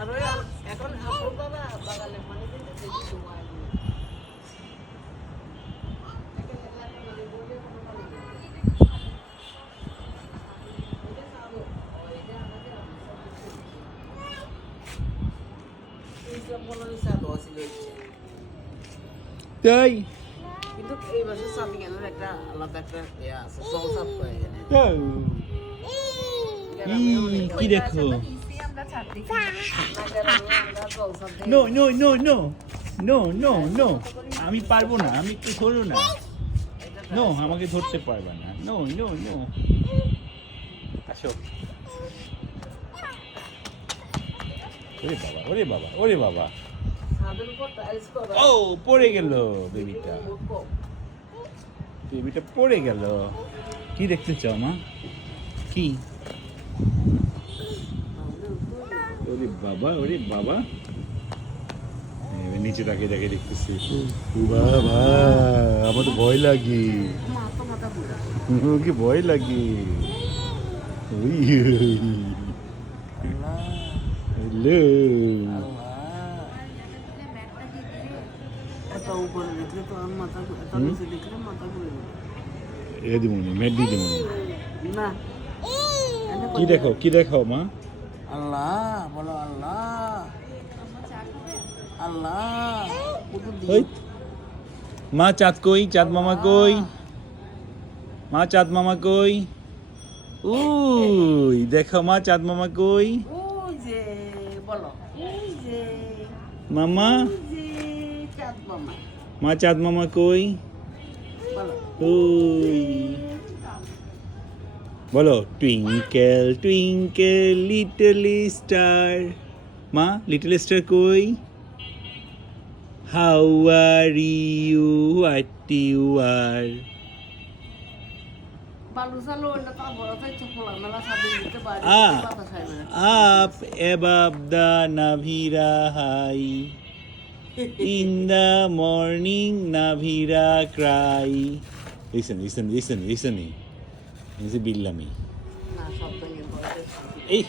আর ওই এখন আপুর বাবা বাগালে পানি দিতে দেখি সময় নেই। তাই কিন্তু এই বছর সাবিগানের একটা আলাদা একটা ইয়ে আছে, সংসার হয়ে যায়। কি দেখো no no no no no no no আমি পারবো না, আমি একটু ধরো না। নো আমাকে ধরতে পারবে না। নো নো নো আসো। ওরে বাবা ওরে বাবা ওরে বাবা, ছাদের উপর টাইলস করা। ও পড়ে গেল বেবিটা, বেবিটা পড়ে গেল। কি দেখতে চাও মা? কি? ওরে বাবা ওরে বাবা, নিচে তাকে দেখে দেখতেছি। বাবা আমার তো ভয় লাগে, মাথা মাথা পুরা। কি ভয় লাগে। ওই হ্যালো এত উপরে দেখলে তো আর মাথা, এত নিচে দেখলে মাথা ঘুরে যাবে। এ দিমুনি মেডি দিমুনি। না কি দেখো কি দেখো মা? আল্লাহ বলো আল্লাহ আল্লাহ। ওই মা চাঁদ কই? চাঁদ মামা কই? মা চাঁদ মামা কই? উই দেখো মা চাঁদ মামা কই? ওই যে বলো, ওই যে মামা যে চাঁদ মামা মা চাঁদ মামা কই? বলো। ওই বলো টুইঙ্কেল টুইঙ্কেল লিটল স্টার। মা লিটল স্টার কই? How are you what you are? বালু চালু এটা তো বড় চাইছে খোলা মেলা সাথে দিতে পারি Ah. কথা খাইবে না। Up above the Navira high, in the morning Navira cry. Listen, listen, listen, listen. This is Billami. না সব ভেঙে পড়ে। এই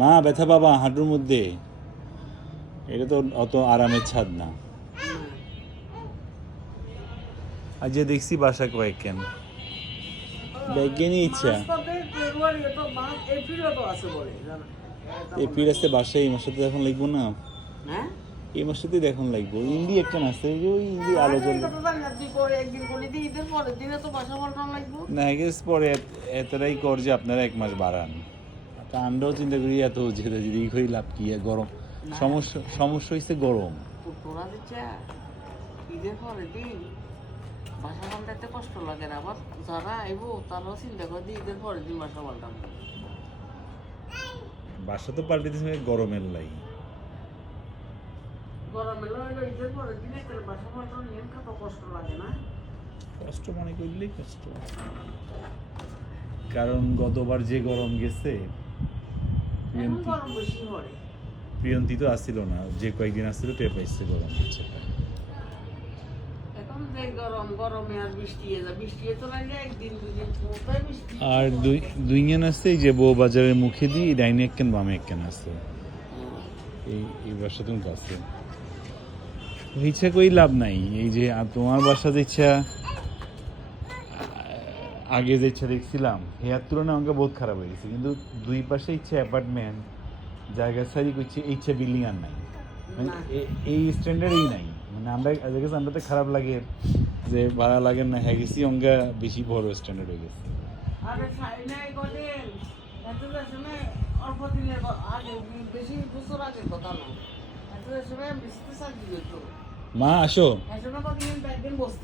মা ব্যথা বাবা হাঁটুর মধ্যে, এটা তো অত আরামের ছাদ না। আজ যে দেখছি বাসা কয়েক কেন ব্যাগেনি ইচ্ছা এই পিরাস্তে বাসায় এই মাসে তো এখন লাগবো না, এই মাসে তো এখন লাগবো। ইন্ডি একটা আছে ওই ইন্ডি আলো জ্বলবে না, গেস পরে এতটাই কর যে আপনারা এক মাস বাড়ান। তা আমরাও চিন্তা করি এত যেটা যদি করি লাভ কি, গরম সমস্যা, সমস্যা হয়েছে গরম। বাসা পাল্টাতে কষ্ট লাগে না, আবার যারা আইবো তারাও চিন্তা করে দিয়ে ঈদের পরের দিন বাসা পাল্টাবো। বাসা তো পাল্টে দিচ্ছে গরমের লাই। গরমে লইলো ঈদের পরের দিন একটা বাসা পাল্টানো নিয়ে কত কষ্ট লাগে না? কষ্ট মনে করলেই কষ্ট, কারণ গতবার যে গরম গেছে এখন গরম বেশি হয়। প্রিয়ন্তী তো আসছিল না, যে কয়েকদিন আসছিল টের পাইছে গরম হচ্ছে। এখন যে গরম, গরমে আর বৃষ্টি এলো, বৃষ্টি তো লাগে একদিন দুদিন কোথায় বৃষ্টি। আর দুইজন আছে এই যে বউ বাজারের মুখে দিয়ে ডাইনে একখান বামে একখান আছে, এই বাসা তুমি আছে ইচ্ছা কই লাভ নাই। এই যে তোমার বাসা যে ইচ্ছা আগে যে ইচ্ছা দেখছিলাম হেয়ার তুলনায় আমাকে বহুত খারাপ হয়ে গেছে, কিন্তু দুই পাশে ইচ্ছা অ্যাপার্টমেন্ট জায়গা সারি করছে, এই ইচ্ছা বিল্ডিং আর নাই, মানে এই স্ট্যান্ডার্ডই নাই। মানে আমরা আমরা তো খারাপ লাগে যে ভাড়া লাগে না, হ্যাঁ গেছি অঙ্গা বেশি বড় স্ট্যান্ডার্ড হয়ে গেছে। আরে সাইনাই করেন এত সময় অল্প দিনের আগে, বেশি বছর আগের কথা না, এত সময় বৃষ্টি সাজি হতো। মা আসো। এত সময় কদিন ব্যাগদিন বসতে